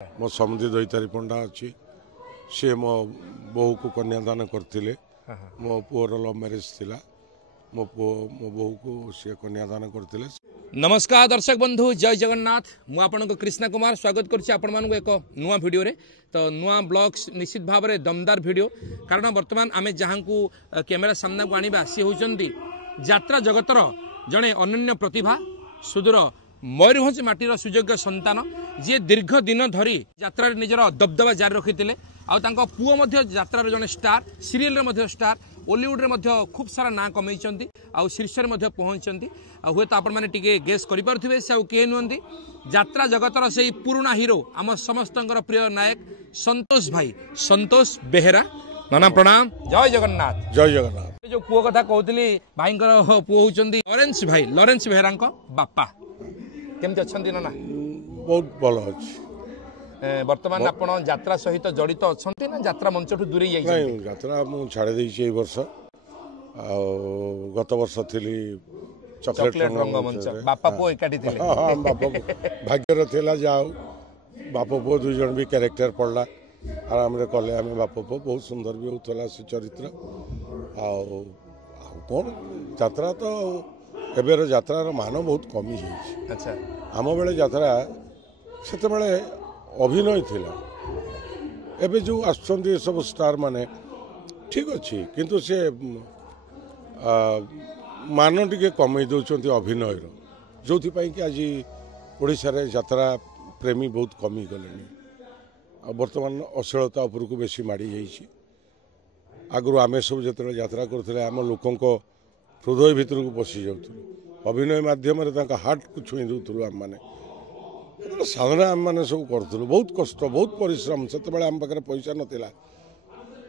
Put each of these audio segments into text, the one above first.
मो समुद्री दईतारी पंडा अच्छी सी मो बहु को कन्यादान करते मो पुअर लव मैरिज थिला मो बहु को सी कन्यादान करते। नमस्कार दर्शक बंधु जय जगन्नाथ मु आपन को कृष्णा कुमार स्वागत करछि आपण मानको एक नुआ वीडियो रे। तो नुआ ब्लॉग्स निश्चित भाव में दमदार वीडियो कारण वर्तमान आमे जहां को कैमेरा सामना को आनिबा सी होचंदी यात्रा जगतर जड़े अनन्य प्रतिभा सुदूर मयूरभंज माटीर सुयोग्य संतान जी दीर्घ दिन धरी यात्रा निजर दबदबा जारी रखी आउ पुओ यात्रार जड़े स्टार सीरियल स्टार ओलीवुड रे खूब सारा ना कमई आउ शीर्ष में पहुंचती हे तो आपण मैंने टिके गेस करें से किए नुहति यात्रा जगतर से पुराना हिरो आम समस्त प्रिय नायक संतोष भाई संतोष बेहेरा। नाना प्रणाम जय जगन्नाथ। जय जगन्नाथ। जो पुओ कथा कहती भाई पुओ होती लॉरेंस भाई लॉरेंस बेहेरा बापा केमती अच्छा नाना? बहुत भल अच्छी। वर्तमान आपण यात्रा सहित जड़ित अच्छा ना यात्रा मंच ठू दूरे यात्रा मुझे छाड़ दे वर्ष गत वर्ष थी चॉकलेट रंगमंच बापा पुओ एकाठी थे। भाग्यर थिला जाओ बाप पुओ दुई जन भी कैरेक्टर पड़ला आराम रे कले आम बाप पुओ बहुत सुंदर भी होता से चरित्र कौन यात्रा तो एबेर यात्रार मान बहुत कमी जाइए। अच्छा आम बेले यात्रा से बेले अभिनय थिला एबे जो आसुचंदी सब स्टार माने ठीक अच्छी किंतु से मान टिके कमे दौरान अभिनय जो कि आज ओडिशा रे यात्रा प्रेमी बहुत कमी गले बर्तमान अश्लीलता उपरको बेसी माड़ी जाइए। आगु आमे सब जो यात्रा करते आम लोकों हृदय भितर को पशि जाऊँ अभिनय मध्यम हार्ट को छुई दूँ आम मैंने साधना आम मैंने सब करूँ बहुत कष्ट बहुत परिश्रम से आम पाखे पैसा नाला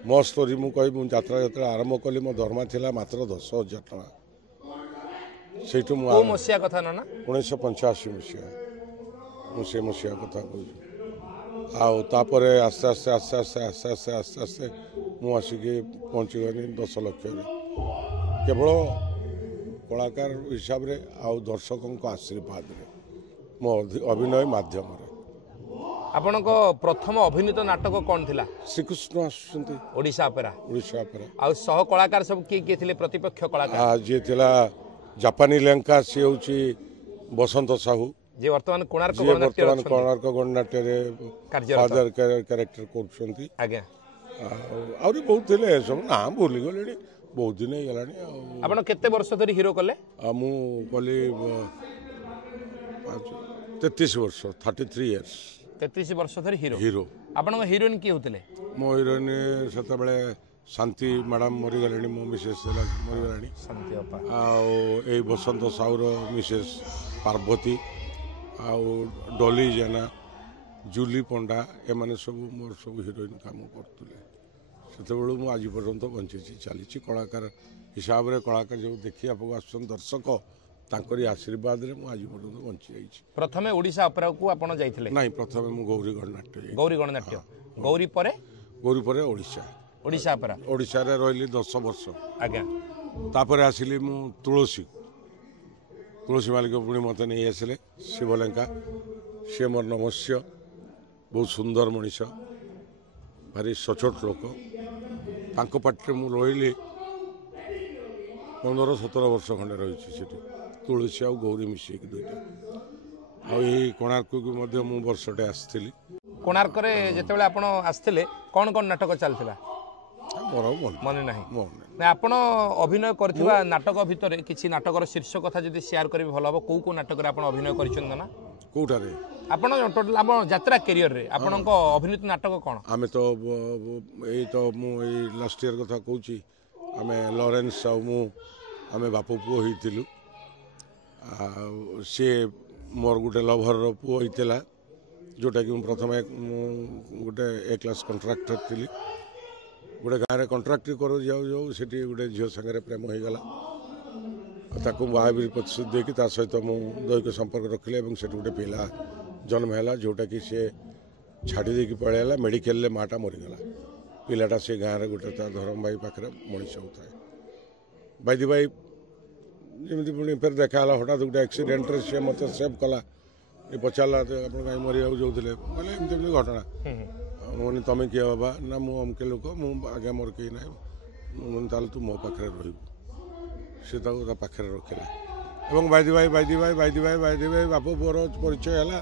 मो स्टोरी मुझे यात्रा जो आरंभ कली मो दरमा था मात्र 10,000 टका से 1985 मुझे मसीहा कथा कहूँ आस्ते आस्ते आस्ते आस्ते आस्ते आस्ते आस्ते आस्ते मुझे पहुँचीगली 10 लक्ष केवल कलाकार हिसाब रे आउ दर्शकों आशीर्वाद रे मो अभिनय माध्यम आपण को प्रथम अभिनीत नाटक कौन थिला? श्रीकृष्ण आसुचंती ओडिशा ऑपेरा आउ सह कलाकार सब किए थिले प्रतिपक्ष कलाकार जे थिला जापानी लंका से होची बसंत साहू जे वर्तमान कोणार्क गणनाट्य रे फादर कैरेक्टर करछंती आज्ञा आउरी बहुत थिले सब ना भूली गलेनी बहुत दिन हो आपण केते वर्ष धरी हीरो कले? मु कली 33 वर्ष 33 इयर्स 33 वर्ष धरी हीरो हीरो आपण हीरोइन किए होतले? मो हीरोइन सेते बेले शांति मैडम मरी गलेनी मो मिसेस मरी गलानी शांति अपा ए बसंत साउर मिसेस पार्वती आउ डॉली जेना जूली पंडा ए माने सब मोर सब हीरोइन काम करतले से आज पर्यंत बंची चली कलाकार हिसाब से कलाकार जो देखा आस दर्शक तांकरी आशीर्वाद रे आज पर्यंत बंची जाइए। प्रथम ओडिशा ऑपेरा को आपण जाइथिले? नहीं प्रथम मु गौरी गणनाट्य गौरी परे ओडिशा ऑपेरा ओडिशा रे रहली 10 वर्ष आज्ञा तापर आसिली मु तुलसी मालिक पुणी मत नहीं आसिले शिवलंका सी मोर नमस्य बहुत सुंदर मनीष भारी सचोट लोक तांको पाटे मु रही 15-17 वर्ष खंडे रही तुलसी आ गौरी मिसेक दुईटा कोणार्क को मु वर्षटे आसली। कोणार्क रे जेतेबेले आपण आस्थिले कोन कोन नाटक चलथिला? मोर मन नहीं आपण अभिनय करथिबा नाटक भितर किछि नाटकर शीर्ष कथा जदि शेयर करबे भल हो को नाटक रे आपण अभिनय करिछन ना कोठारे आपण टोटल आपण यात्रा करियर रे आपण को अभिनीत नाटक कोन? आमे तो ए तो मु ए लास्ट ईयर कथा कहूची आमे लॉरेंस आ मु आमे बापू पुओ होइतिलु से मोर गुटे लभर रो पुओ होइतिला जोटा कि प्रथम गोटे ए क्लास कॉन्ट्रैक्टर थिली गोटे गाँव कंट्राक्ट कर जाऊ जाऊ से गोटे झील सागर प्रेम हो गला ताकू बाहाबी प्रतिश्रुत देकी सहित मु दैहिक संपर्क रखिले से गोटे पिला जन्म है जोटा कि सी छाड़ी देकी पलैला मेडिकल माटा मरीगला पिलाटा से गाँव में गोटे धरम भाई पाखे मनीष होता है बैदी भाई जमी पुणी फिर देखा हठात गोटे एक्सीडेंट से मत सेव कला ଏ ପଚାରିଲା ଆପଣ କାହିଁ ମରିବାକୁ ଯାଉଥିଲେ କହିଲେ ଏମିତି ଏମିତି ଘଟଣା। ମାନେ ତମେ କିଏ ବାବା ନା ମୁଁ ଅମକେ ଲୋକ ମୁଁ ଆଜ୍ଞା ମୋର କେହି ନାହିଁ। ମୁଁ ତାହେଲେ ତୁ ମୋ ପାଖରେ ରହିବୁ। ସେ ତାକୁ ତା ପାଖରେ ରଖିଲା ଏବଂ ବାଇଦି ଭାଇ ବାପ ପୁଅର ପରିଚୟ ହେଲା।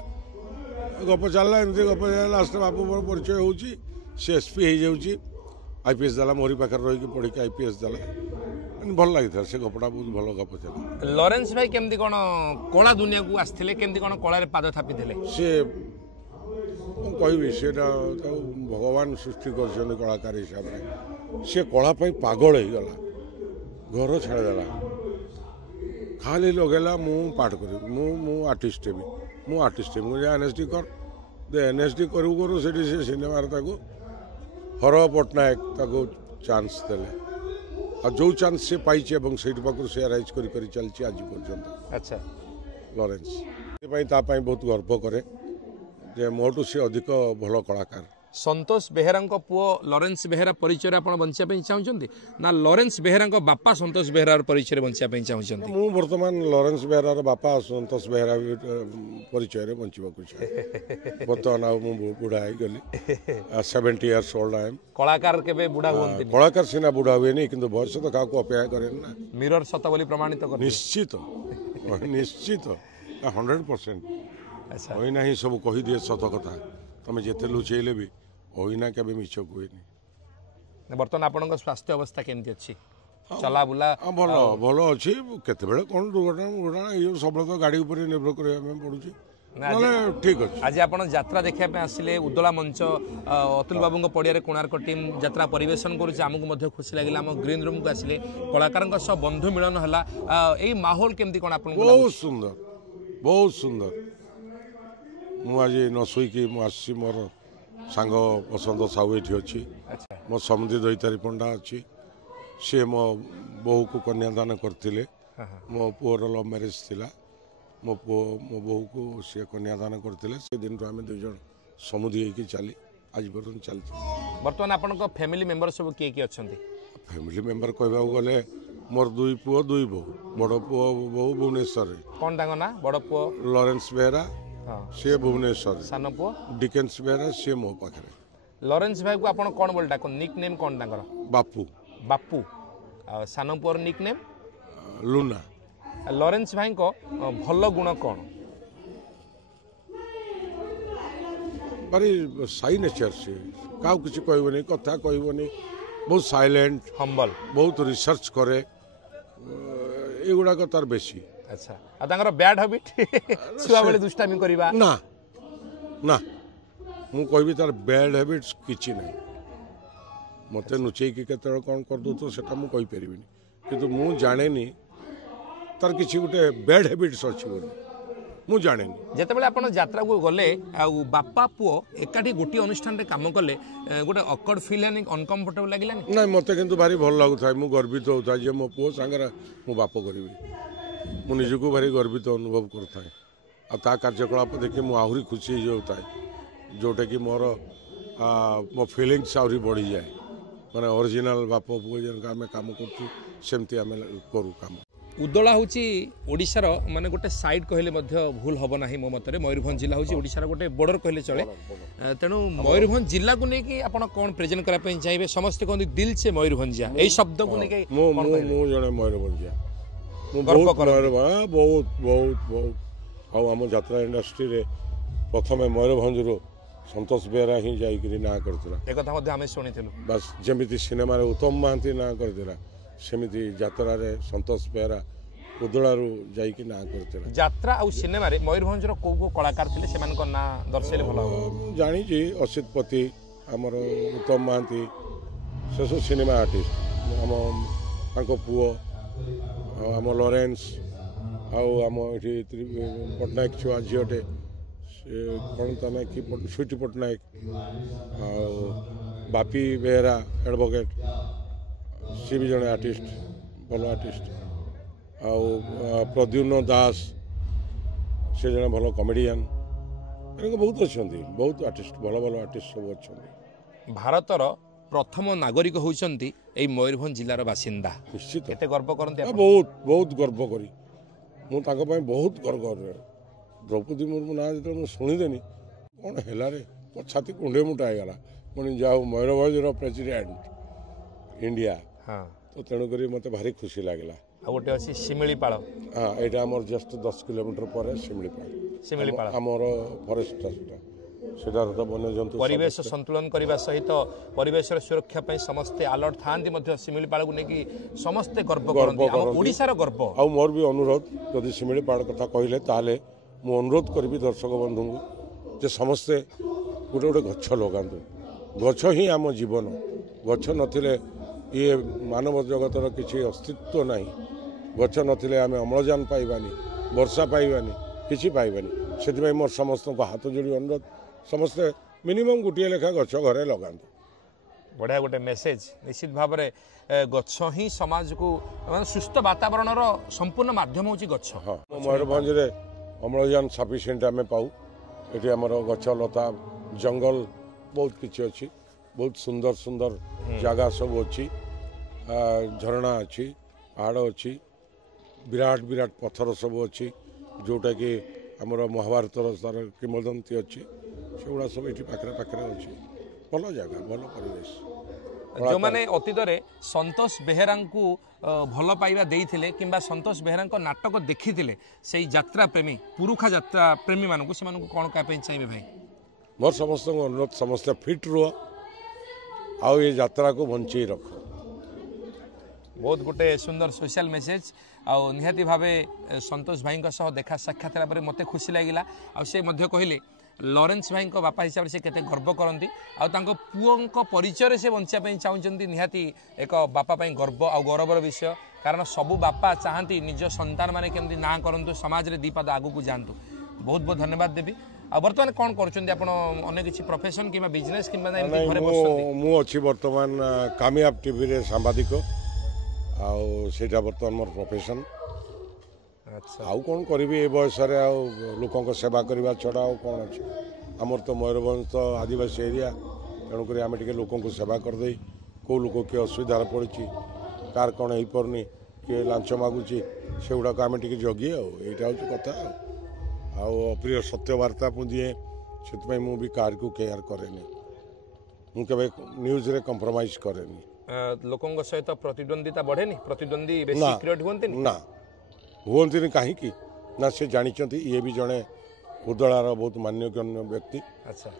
ଗପ ଚାଲିଲା ଏମିତି ଗପ ଲାଷ୍ଟ ବାପ ପୁଅର ପରିଚୟ ହେଉଛି। ସେ SP ହେଇଯାଉଛି। IPS ଦେଲା ମୋରି ପାଖରେ ରହିକି ପଢ଼ିକି IPS ଦେଲା। ଭଲ ଲାଗିଥିଲା ସେ ଗପଟା ବହୁତ ଭଲ ଗପ ଥିଲା। ଲରେନ୍ସ ଭାଇ କେମିତି କ'ଣ କଳା ଦୁନିଆକୁ ଆସିଥିଲେ କେମିତି କ'ଣ କଳାରେ ପାଦ ଥାପିଥିଲେ? ସେ ମୁଁ କହିବି ସେଇଟା ତାକୁ ଭଗବାନ ସୃଷ୍ଟି କରିଛନ୍ତି କଳାକାର ହିସାବରେ। ସେ କଳା ପାଇଁ ପାଗଳ ହେଇଗଲା। ଘର ଛାଡ଼ିଦେଲା। ଖାଲି ଲଗେଇଲା ମୁଁ ପାଠ କରିବି ମୁଁ ଆର୍ଟିଷ୍ଟ ହେବି ମୁଁ NSD କର NSD କରୁ କରୁ ସେଠି ସେ ସିନେମାରେ ତାକୁ ହର ପଟ୍ଟନାୟକ ତାକୁ ଚାନ୍ସ ଦେଲେ। ଆଉ ଯେଉଁ ଚାନ୍ସ ସେ ପାଇଛି ଏବଂ ସେଇଠି ପାଖରୁ ସେ ରାଇଜ୍ କରି କରି ଚାଲିଛି ଆଜି ପର୍ଯ୍ୟନ୍ତ। ଆଚ୍ଛା ଲରେନ୍ସ ସେଥିପାଇଁ ତା ପାଇଁ ବହୁତ ଗର୍ବ କରେ ଯେ ମୋଠୁ ସେ ଅଧିକ ଭଲ କଳାକାର। ସନ୍ତୋଷ ବେହେରାଙ୍କ ପୁଅ ଲରେନ୍ସ ବେହେରା ପରିଚୟରେ ଆପଣ ବଞ୍ଚିବା ପାଇଁ ଚାହୁଁଛନ୍ତି ନା ଲରେନ୍ସ ବେହେରାଙ୍କ ବାପା ସନ୍ତୋଷ ବେହେରାର ପରିଚୟରେ ବଞ୍ଚିବା ପାଇଁ ଚାହୁଁଛନ୍ତି? ମୁଁ ବର୍ତ୍ତମାନ ଲରେନ୍ସ ବେହେରାର ବାପା ସନ୍ତୋଷ ବେହେରା ପରିଚୟରେ ବଞ୍ଚିବାକୁ ଚାହେଁ। ବର୍ତ୍ତମାନ ଆଉ ମୁଁ ବୁଢ଼ା ହେଇଗଲି 70 years old I am। କଳାକାର କେବେ ବୁଢ଼ା ହୁଅନ୍ତି? କଳାକାର ସିନା ବୁଢ଼ା ହୁଏନି କିନ୍ତୁ ବୟସ ତ କାହାକୁ ଅପେକ୍ଷା କରେନି ନା। ମିରର ସତ ବୋଲି ପ୍ରମାଣିତ କରେ। ନିଶ୍ଚିତ 100%। ଆଚ୍ଛା ଅଇନା ହିଁ ସବୁ କହିଦିଏ ସତ କଥା। ତମେ ଯେତେ ଲୁଚେଇଲେ ବି ଅଇନା କେବେ ମିଛ କୁହେନି। ବର୍ତ୍ତମାନ ଆପଣଙ୍କ ସ୍ୱାସ୍ଥ୍ୟ ଅବସ୍ଥା କେମିତି ଅଛି? ଚଲା ବୁଲା ଭଲ ଭଲ ଅଛି। କେତେବେଳେ କ'ଣ ଦୁର୍ଘଟଣା ଏଇ ସବୁବେଳେ ତ ଗାଡ଼ି ଉପରେ ନିର୍ଭର କରିବା ପାଇଁ ପଡ଼ୁଛି। ନହେଲେ ଠିକ୍ ଅଛି। ଆଜି ଆପଣ ଯାତ୍ରା ଦେଖିବା ପାଇଁ ଆସିଲେ ଉଦଳା ମଞ୍ଚ ଅତୁଲ ବାବୁଙ୍କ ପଡ଼ିଆରେ କୋଣାର୍କ ଟିମ୍ ଯାତ୍ରା ପରିବେଷଣ କରୁଛି। ଆମକୁ ମଧ୍ୟ ଖୁସି ଲାଗିଲା। ଆମ ଗ୍ରୀନ୍ ରୁମ୍କୁ ଆସିଲେ କଳାକାରଙ୍କ ସହ ବନ୍ଧୁ ମିଳନ ହେଲା। ଏଇ ମାହୋଲ କେମିତି କ'ଣ ଆପଣଙ୍କୁ? ବହୁତ ସୁନ୍ଦର ବହୁତ ସୁନ୍ଦର। ମୁଁ ଆଜି ନ ଶୋଇକି ମୁଁ ଆସିଛି। ମୋର ସାଙ୍ଗ ବସନ୍ତ ସାହୁ ଏଠି ଅଛି। ମୋ ସମୁଦ୍ରୀ ଦୈତାରୀ ପଣ୍ଡା ଅଛି। ସିଏ ମୋ ବୋହୂକୁ କନ୍ୟାଦାନ କରିଥିଲେ। ମୋ ପୁଅର ଲଭ୍ ମ୍ୟାରେଜ୍ ଥିଲା। ମୋ ପୁଅ ମୋ ବୋହୂକୁ ସିଏ କନ୍ୟାଦାନ କରିଥିଲେ। ସେଦିନଠୁ ଆମେ ଦୁଇ ଜଣ ସମୁଦ୍ରୀ ହେଇକି ଆଜି ପର୍ଯ୍ୟନ୍ତ ଚାଲିଛି। ବର୍ତ୍ତମାନ ଆପଣଙ୍କ ଫ୍ୟାମିଲି ମେମ୍ବର ସବୁ କିଏ କିଏ ଅଛନ୍ତି? ଫ୍ୟାମିଲି ମେମ୍ବର କହିବାକୁ ଗଲେ ମୋର 2 ପୁଅ 2 ବୋହୂ। ବଡ଼ ପୁଅ ବୋହୂ ଭୁବନେଶ୍ୱରରେ। କ'ଣ ତାଙ୍କ ନାଁ? ବଡ଼ ପୁଅ ଲରେନ୍ସ ବେହେରା ସିଏ ଭୁବନେଶ୍ୱରରେ। ସାନ ପୁଅ ଡିକେନ୍ସ ବେହେରା ସିଏ ମୋ ପାଖରେ। ଲରେନ୍ସ ଭାଇକୁ ଆପଣ କ'ଣ ବୋଲି ଡାକନ୍ତି? ନିକ୍ ନେମ୍ କ'ଣ ତାଙ୍କର? ବାପୁ। ବାପୁ। ଆଉ ସାନ ପୁଅର ନିକ୍ ନେମ୍? ଲୁନା। ଲରେନ୍ସ ଭାଇଙ୍କ ଭଲ ଗୁଣ କ'ଣ? ଭାରି ସାଇ ନେଚର। ସେ କାହାକୁ କିଛି କହିବନି କଥା କହିବନି। ବହୁତ ସାଇଲେଣ୍ଟ ହମ୍ବଲ। ବହୁତ ରିସର୍ଚ୍ଚ କରେ। ଏଗୁଡ଼ାକ ତାର ବେଶୀ। ଆଚ୍ଛା ଆଉ ତାଙ୍କର ବ୍ୟାଡ୍ ହ୍ୟାବିଟ୍ ଛୁଆବେଳେ ଦୁଷ୍ଟାମି କରିବା? ନା ନା ମୁଁ କହିବି ତାର ବ୍ୟାଡ୍ ହ୍ୟାବିଟ୍ସ କିଛି ନାହିଁ। ମୋତେ ଲୁଚେଇକି କେତେବେଳେ କ'ଣ କରିଦେଉଥିବ ସେଟା ମୁଁ କହିପାରିବିନି। କିନ୍ତୁ ମୁଁ ଜାଣେନି ତାର କିଛି ଗୋଟେ ବ୍ୟାଡ୍ ହ୍ୟାବିଟ୍ସ ଅଛି ବୋଲି ମୁଁ ଜାଣେନି। ଯେତେବେଳେ ଆପଣ ଯାତ୍ରାକୁ ଗଲେ ଆଉ ବାପା ପୁଅ ଏକାଠି ଗୋଟିଏ ଅନୁଷ୍ଠାନରେ କାମ କଲେ ଗୋଟେ ଅକୱାର୍ଡ ଫିଲ୍ ହେଲାନି? ଅନକମ୍ଫର୍ଟେବଲ୍ ଲାଗିଲାନି? ନାଇଁ ମୋତେ କିନ୍ତୁ ଭାରି ଭଲ ଲାଗୁଥାଏ। ମୁଁ ଗର୍ବିତ ହେଉଥାଏ ଯେ ମୋ ପୁଅ ସାଙ୍ଗରେ ମୁଁ ବାପ କରିବି। ମୁଁ ନିଜକୁ ଭାରି ଗର୍ବିତ ଅନୁଭବ କରୁଥାଏ। ଆଉ ତା କାର୍ଯ୍ୟକଳାପ ଦେଖି ମୁଁ ଆହୁରି ଖୁସି ହେଇଯାଉଥାଏ। ଯେଉଁଟାକି ମୋ ଫିଲିଙ୍ଗସ୍ ଆହୁରି ବଢ଼ିଯାଏ। ମାନେ ଅରିଜିନାଲ ବାପ ପୁଅ ଯେମିତି ଆମେ କାମ କରୁଛୁ ସେମିତି ଆମେ କରୁ କାମ। ଉଦଳା ହେଉଛି ଓଡ଼ିଶାର ମାନେ ଗୋଟେ ସାଇଡ୍ କହିଲେ ମଧ୍ୟ ଭୁଲ ହେବ ନାହିଁ ମୋ ମତରେ। ମୟୂରଭଞ୍ଜ ଜିଲ୍ଲା ହେଉଛି ଓଡ଼ିଶାର ଗୋଟେ ବର୍ଡର କହିଲେ ଚଳେ। ତେଣୁ ମୟୂରଭଞ୍ଜ ଜିଲ୍ଲାକୁ ନେଇକି ଆପଣ କ'ଣ ପ୍ରେଜେଣ୍ଟ କରିବା ପାଇଁ ଚାହିଁବେ? ସମସ୍ତେ କହନ୍ତି ଦିଲ୍ ସେ ମୟୂରଭଞ୍ଜିଆ ଏଇ ଶବ୍ଦକୁ ନେଇକି। ମୁଁ ଜଣେ ମୟୂରଭଞ୍ଜିଆ। ମୁଁ ବହୁତ ବହୁତ ଆଉ ଆମ ଯାତ୍ରା ଇଣ୍ଡଷ୍ଟ୍ରିରେ ପ୍ରଥମେ ମୟୂରଭଞ୍ଜରୁ ସନ୍ତୋଷ ବେହେରା ହିଁ ଯାଇକରି ନାଁ କରିଥିଲା। ଏକଥା ମଧ୍ୟ ଆମେ ଶୁଣିଥିଲୁ। ବାସ୍ ଯେମିତି ସିନେମାରେ ଉତ୍ତମ ମହାନ୍ତି ନାଁ କରିଥିଲା ସେମିତି ଯାତ୍ରାରେ ସନ୍ତୋଷ ବେହେରା ଉଦଳାରୁ ଯାଇକି ନାଁ କରିଥିଲା। ଯାତ୍ରା ଆଉ ସିନେମାରେ ମୟୂରଭଞ୍ଜର କୋଉ କୋଉ କଳାକାର ଥିଲେ ସେମାନଙ୍କ ନାଁ ଦର୍ଶାଇଲେ ଭଲ ହେବ? ଜାଣିଛି ଅସିତ ପତି ଆମର ଉତ୍ତମ ମହାନ୍ତି ସେସବୁ ସିନେମା ଆର୍ଟିଷ୍ଟ। ତାଙ୍କ ପୁଅ ଆଉ ଆମ ଲରେନ୍ସ ଆଉ ଆମ ଏଠି ପଟ୍ଟନାୟକ ଛୁଆ ଝିଅଟେ ସେ କ'ଣ ତା ନା କି ସୁଇଟି ପଟ୍ଟନାୟକ ଆଉ ବାପି ବେହେରା ଆଡ଼ଭୋକେଟ୍ ସିଏ ବି ଜଣେ ଆର୍ଟିଷ୍ଟ ଭଲ ଆର୍ଟିଷ୍ଟ। ଆଉ ପ୍ରଦ୍ୟୁମ୍ନ ଦାସ ସେ ଜଣେ ଭଲ କମେଡ଼ିଆନ୍। ଏମିତି ବହୁତ ଅଛନ୍ତି ବହୁତ ଆର୍ଟିଷ୍ଟ ଭଲ ଭଲ ଆର୍ଟିଷ୍ଟ ସବୁ ଅଛନ୍ତି। ଭାରତର ପ୍ରଥମ ନାଗରିକ ହେଉଛନ୍ତି ଏଇ ମୟୂରଭଞ୍ଜ ଜିଲ୍ଲାର ବାସିନ୍ଦା। ନିଶ୍ଚିତ କେତେ ଗର୍ବ କରନ୍ତି? ବହୁତ ବହୁତ ଗର୍ବ କରି ମୁଁ ତାଙ୍କ ପାଇଁ ବହୁତ द्रौपदी मुर्मू ना जो शुणिदेनी कौन है छाती कुंडे मुटा होगा पुणी जाओ मयूरभंजर प्रेसिडेंट इंडिया हाँ तो तेणुक मत भारी खुशी लगे आ गोटे अच्छी शिमिलीपाल हाँ यहाँ आम जस्ट 10 किलोमीटर पर शिमिलीपाल आमर फरेस्ट सेठार तो वन्यजंतु परिवेश संतुलन करने सहित परिवेश सुरक्षा ପାଇଁ ସମସ୍ତେ अलर्ट थांती शिमिलीपाल को लेकिन समस्ते गर्व करती ओडिशार गर्व आ मोर भी अनुरोध जदि शिमिलीपाल कथा कहले ताले मु अनुरोध करी दर्शक बंधु जे समस्ते गोटे गोटे गछ लगातु गछ ही आम जीवन गछ नथिले ये मानव जगतर किसी अस्तित्व नहीं गछ नथिले आम अम्लजान पाइबानी वर्षा पाइबानी किसी पाइबानी से मोर समस्त हाथ जोड़ी अनुरोध समस्ते मिनिमम गोटे लेखा गछ घरे लगातु बढ़िया गोटे मेसेज निश्चित भाव में गछ ही समाज को सुस्थ वातावरण संपूर्ण माध्यम हूँ गछ हाँ मयूरभंज अम्लजान सफिसीयंट आम पाऊ ये आमर गछ लता जंगल बहुत किसी अच्छी बहुत सुंदर सुंदर जगह सब अच्छी झरणा अच्छी पहाड़ अच्छी विराट विराट पत्थर सब अच्छी जोटा कि आमर महाभारतर तार किंवदंती अच्छी से गुड़ा सब ये पाखे पाखे अच्छी भल जगह भल परिवेश जो मैंने अतीत में संतोष बेहेरा को भल पाइबा देइथिले किंबा संतोष बेहेरा नाटक देखी से यात्रा प्रेमी पुरुखा यात्रा प्रेमी मानक से कौन कहना चाहिए भाई मोर समस्त अनुरोध समस्त फिट रुह आओ ये यात्रा को बंचे रख बहुत गोटे सुंदर सोशल मेसेज आउ निहाती भावे संतोष भाई देखा साक्षात मत खुशी लगिला आ से कहले लॉरेंस भाई बापा हिसाब से केते गर्व करती पुओं परिचय से बंचापी चाहते निहाती एक बापा गर्व आ गौरवर विषय कारण सबू बापा चाहती निज संतान माने केमती ना करूँ समाज में दी पाद आगू जातु बहुत बहुत धन्यवाद देवी आ बर्तमान कौन कर किसी प्रोफेशन कि बिजनेस कि मुझे बर्तमान कामयाब टीवी रे सांबादिक आटा बर्तमान मोर प्रोफेशन अच्छा आउ कौन करी ए बयस लोकों सेवा करने छड़ा आउ कौन अच्छे आमर तो मयूरभंज तो आदिवासी एरिया तेणुक आम टे लोकों सेवा करदे कौ लोक किए असुविधार पड़ी कार कौन हो पारनी किए लांच मागुची से गुड़ाक आम टे जगिए आईटा हूँ कथा अप्रिय सत्यवार्ता मुझे से भी कार को केयर कैनि मुझे न्यूज रे कंप्रोमाइज कैनि लोकों सहित प्रतिद्वंदिता बढ़ेनि प्रतिद्वंदी बेसी क्रिएट हुंते ना हुंती कहीं ना से जानते ये भी जड़े उदलार बहुत मान्यगण्य व्यक्ति अच्छा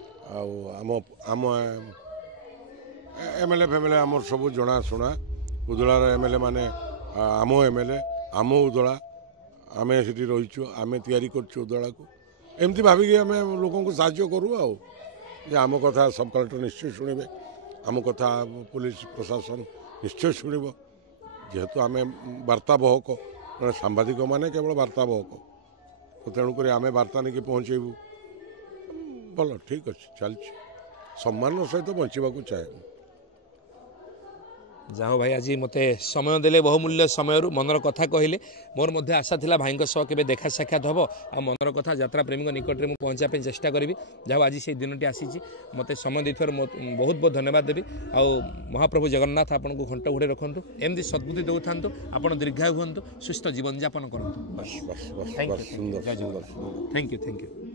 आम एमएलए फेमएलए आमर सब जनाशुना उदलार एमएलए माने आम एमएलए आम उदला आम से रहीचु आम तैयारी करछु उदला को एमती भाविकी आम लोकों को साहाय्य करूँ आम कथा सब कलेक्टर निश्चय शुणे आम कथा पुलिस प्रशासन निश्चय शुणव जेहेतु आम वार्तावाहक सांबादिक माने केवल वार्तावाहक तो तेणुक आम वार्ता नहीं पहुँचेबू भल ठीक अच्छे चलती सम्मान सहित बचा चाहे जाओ भाई आज मत समय देले बहुमूल्य समय मनर कथा कहले मोर मध्य आशा थिला भाई के देखा साक्षात हम आ मनर कथा यात्रा प्रेमी निकट में पहुँचापी चेष्टा करी जाओ आज से दिन टी आसी मत समय देर बहुत बहुत धन्यवाद देवी आ महाप्रभु जगन्नाथ आपन को घंट घोड़े रखु एमती सद्बुद्धि दौ था आप दीर्घायु हूँ सुस्थ जीवन यापन करूँ थैंक यू